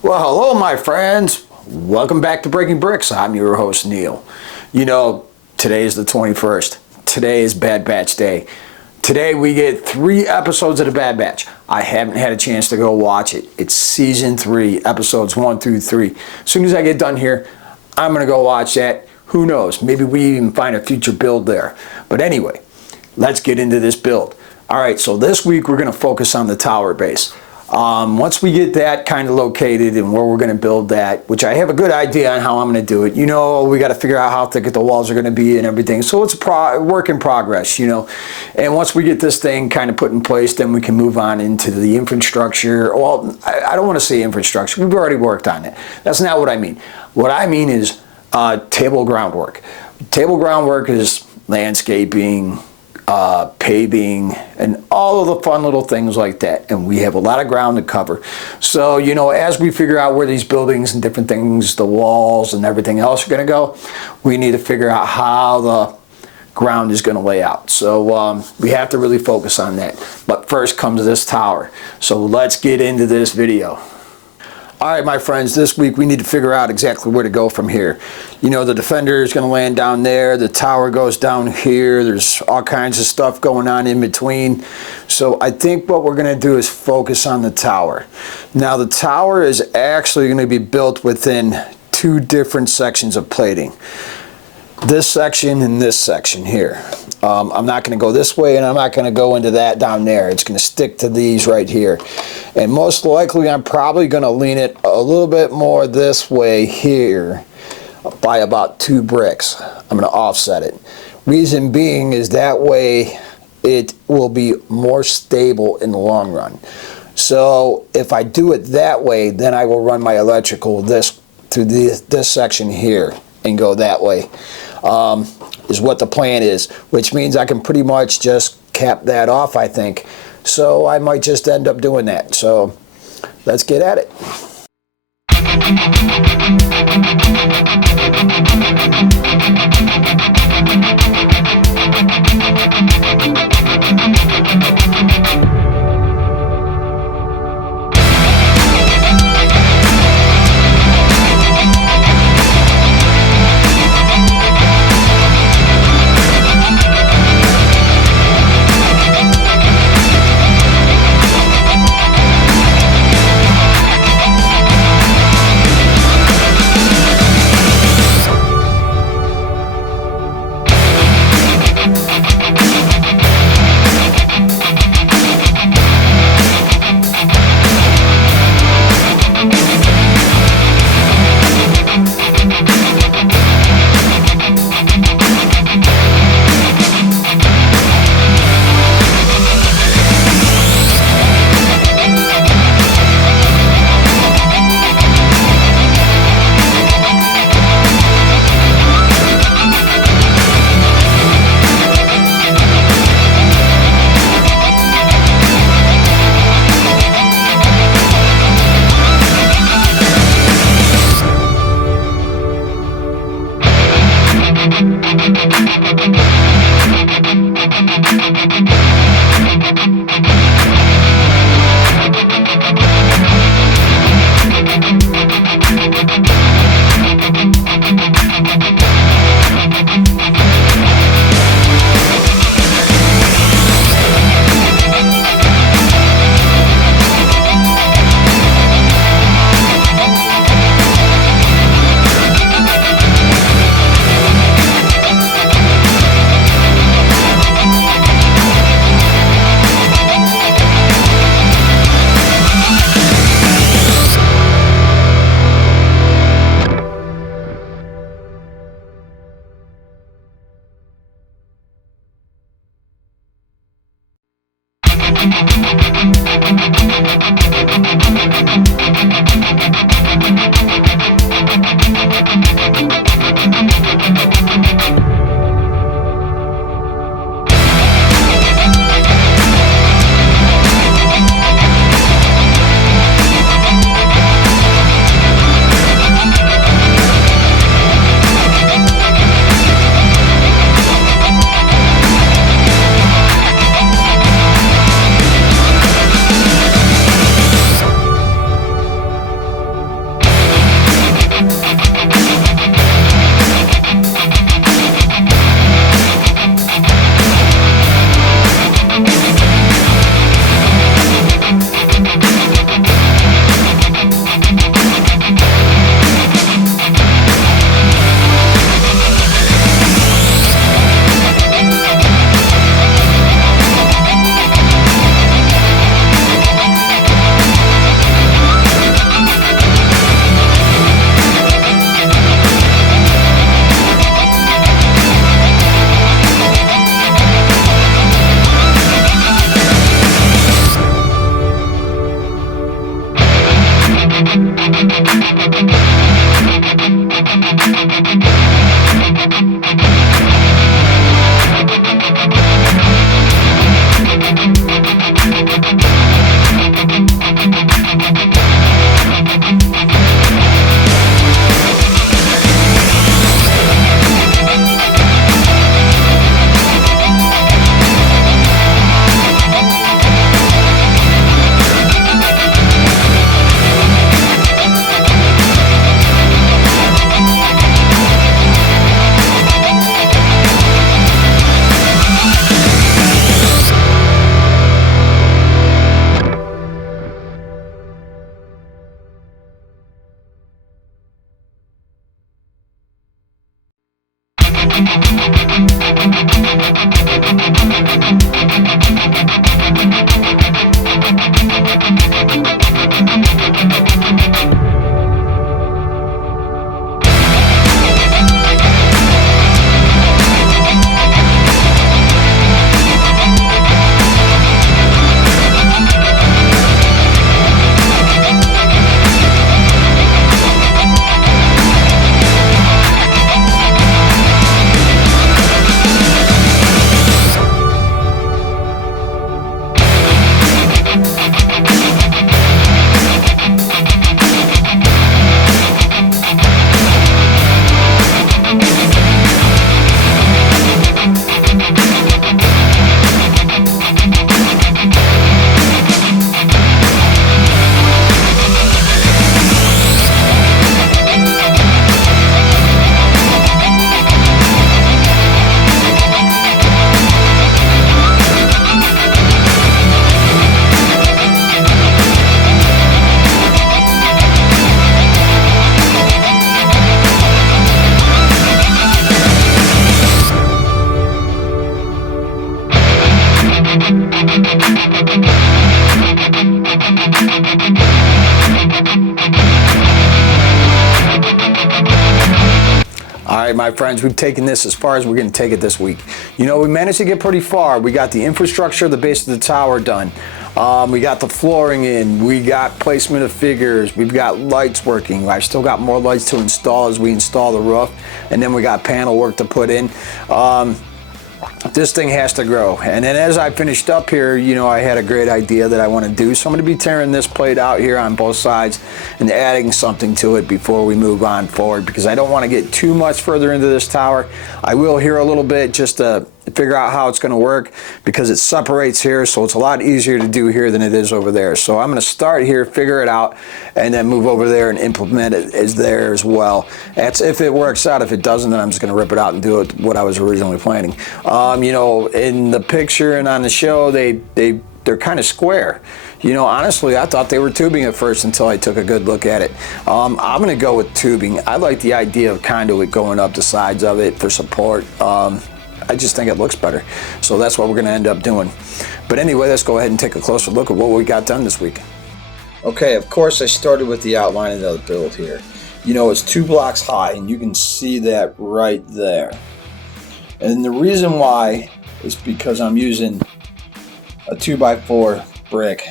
Well, hello, my friends. Welcome back to Breaking Bricks. I'm your host, Neil. You know, today is the 21st. Today is Bad Batch Day. Today we get 3 episodes of the Bad Batch. I haven't had a chance to go watch it. It's season 3, episodes 1 through 3. As soon as I get done here, I'm going to go watch that. Who knows? Maybe we even find a future build there. But anyway, let's get into this build. All right, so this week we're going to focus on the tower base. Once we get that kind of located and where we're going to build that, which I have a good idea on how I'm going to do it. You know, we got to figure out how thick the walls are going to be and everything. So it's a work in progress, you know. And once we get this thing kind of put in place, then we can move on into the infrastructure. Well, I don't want to say infrastructure. We've already worked on it. That's not what I mean. What I mean is table groundwork. Table groundwork is landscaping, paving, and all of the fun little things like that. And we have a lot of ground to cover. So, you know, as we figure out where these buildings and different things, the walls and everything else are going to go, we need to figure out how the ground is going to lay out. So we have to really focus on that. But first comes this tower. So let's get into this video. All right, my friends, this week we need to figure out exactly where to go from here. You know, the defender is going to land down there. The tower goes down here. There's all kinds of stuff going on in between. So I think what we're going to do is focus on the tower. Now, the tower is actually going to be built within 2 different sections of plating. This section and this section here. I'm not going to go this way, and I'm not going to go into that down there. It's going to stick to these right here. And most likely, I'm probably going to lean it a little bit more this way here by about 2 bricks. I'm going to offset it. Reason being is that way it will be more stable in the long run. So if I do it that way, then I will run my electrical through this section here and go that way. Is what the plan is, which means I can pretty much just cap that off, I think. So I might just end up doing that. So let's get at it. my friends, we've taken this as far as we're going to take it this week. You know, we managed to get pretty far. We got the infrastructure, the base of the tower done. We got the flooring in. We got placement of figures. We've got lights working. I've still got more lights to install as we install the roof. And then we got panel work to put in. This thing has to grow. And then as I finished up here, you know, I had a great idea that I want to do. So I'm going to be tearing this plate out here on both sides and adding something to it before we move on forward, because I don't want to get too much further into this tower. I will here a little bit just to figure out how it's going to work, because it separates here, so it's a lot easier to do here than it is over there. So I'm going to start here, figure it out, and then move over there and implement it as there as well. That's if it works out. If it doesn't, then I'm just going to rip it out and do it what I was originally planning. You know, in the picture and on the show, they're kind of square. You know, honestly, I thought they were tubing at first until I took a good look at it. I'm going to go with tubing. I like the idea of conduit going up the sides of it for support. I just think it looks better. So that's what we're going to end up doing. But anyway, let's go ahead and take a closer look at what we got done this week. Okay, of course, I started with the outline of the build here. You know, it's 2 blocks high, and you can see that right there. And the reason why is because I'm using a 2x4 brick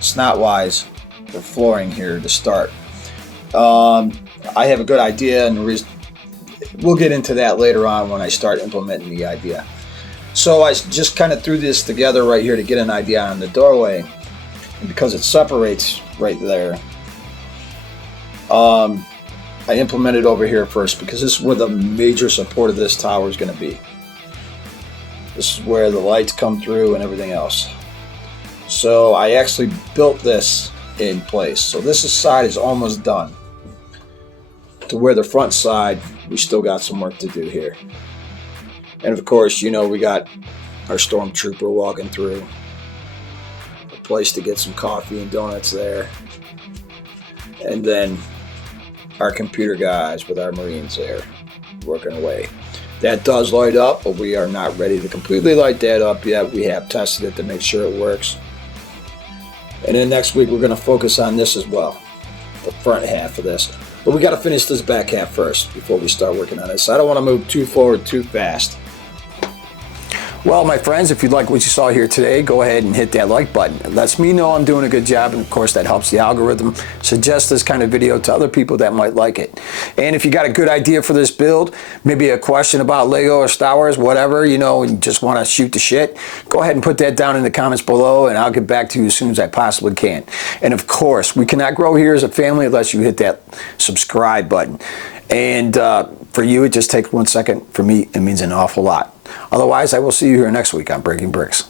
snot-wise for flooring here to start. I have a good idea, and we'll get into that later on when I start implementing the idea. So I just kind of threw this together right here to get an idea on the doorway. And because it separates right there, I implemented over here first, because this is where the major support of this tower is going to be. This is where the lights come through and everything else. So I actually built this in place. So this side is almost done. To where the front side, we still got some work to do here. And of course, you know, we got our stormtrooper walking through. A place to get some coffee and donuts there. And then our computer guys with our Marines there working away. That does light up, but we are not ready to completely light that up yet. We have tested it to make sure it works. And then next week, we're going to focus on this as well, the front half of this. But we got to finish this back half first before we start working on it. So I don't want to move too forward too fast. Well, my friends, if you like what you saw here today, go ahead and hit that like button. It lets me know I'm doing a good job, and of course that helps the algorithm suggest this kind of video to other people that might like it. And if you got a good idea for this build, maybe a question about Lego or Star Wars, whatever, you know, and you just want to shoot the shit, go ahead and put that down in the comments below, and I'll get back to you as soon as I possibly can. And of course, we cannot grow here as a family unless you hit that subscribe button. And for you, it just takes 1 second. For me, it means an awful lot. Otherwise, I will see you here next week on Breaking Bricks.